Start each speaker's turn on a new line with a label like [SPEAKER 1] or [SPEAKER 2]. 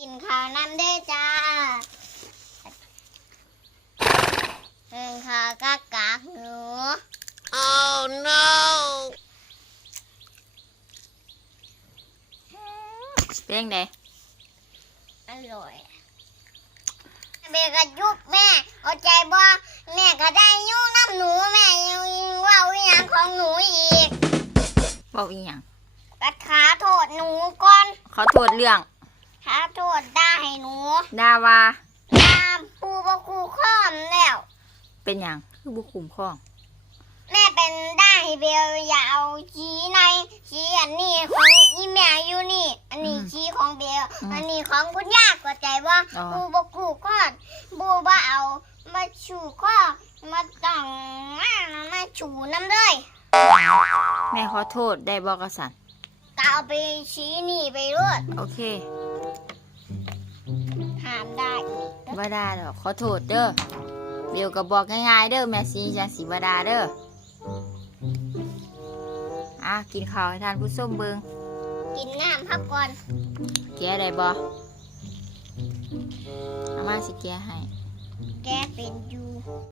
[SPEAKER 1] กินข้าวน้ำเด้อจ้าเพิ่งข้าวกากากหนู
[SPEAKER 2] Oh no!
[SPEAKER 3] เป็นไง
[SPEAKER 1] อร่อยเบกระยุกแม่ เอาใจบ่แม่ก็ได้ยุ่งน้ำหนูแม่ยังว่าวิญญาณของหนูอีก
[SPEAKER 3] บอกอีหยัง
[SPEAKER 1] กัดขาโทษหนูก่อน
[SPEAKER 3] ขอโทษเรื่อง
[SPEAKER 1] ขาโทษได้ให้หนู
[SPEAKER 3] ดาว่า
[SPEAKER 1] ตามปูบคูข้อมแล้ว
[SPEAKER 3] เป็นหยังคือบุคุมข้อง
[SPEAKER 1] แม่เป็นได้เบลอย่าเอาชี้ในชี้อันนี้ของอีแม่อยู่นี่ อันนี้ชี้ของเบลอันนี้ของคุณย่าก็ใจว่าปูบกูข้อนบูบ่เอามาชูข้อมาตั้งมามาชูน้ำเลย
[SPEAKER 3] แม่ขอโทษได้บอกกสัน
[SPEAKER 1] ก็เอาไปชี้นี่ไปรวด
[SPEAKER 3] โอเค บ่ได้ดอกขอโทษเด้อเบลก็บอกง่ายๆเด้อแม่ซีจังสีบ่ดาเด้ออะกินข้าวให้ทานผู้ส้มเบิง
[SPEAKER 1] กินน้ำพักก่อน
[SPEAKER 3] แกะได้บ่เอามาสิแกะให้
[SPEAKER 1] แกเป็นอยู่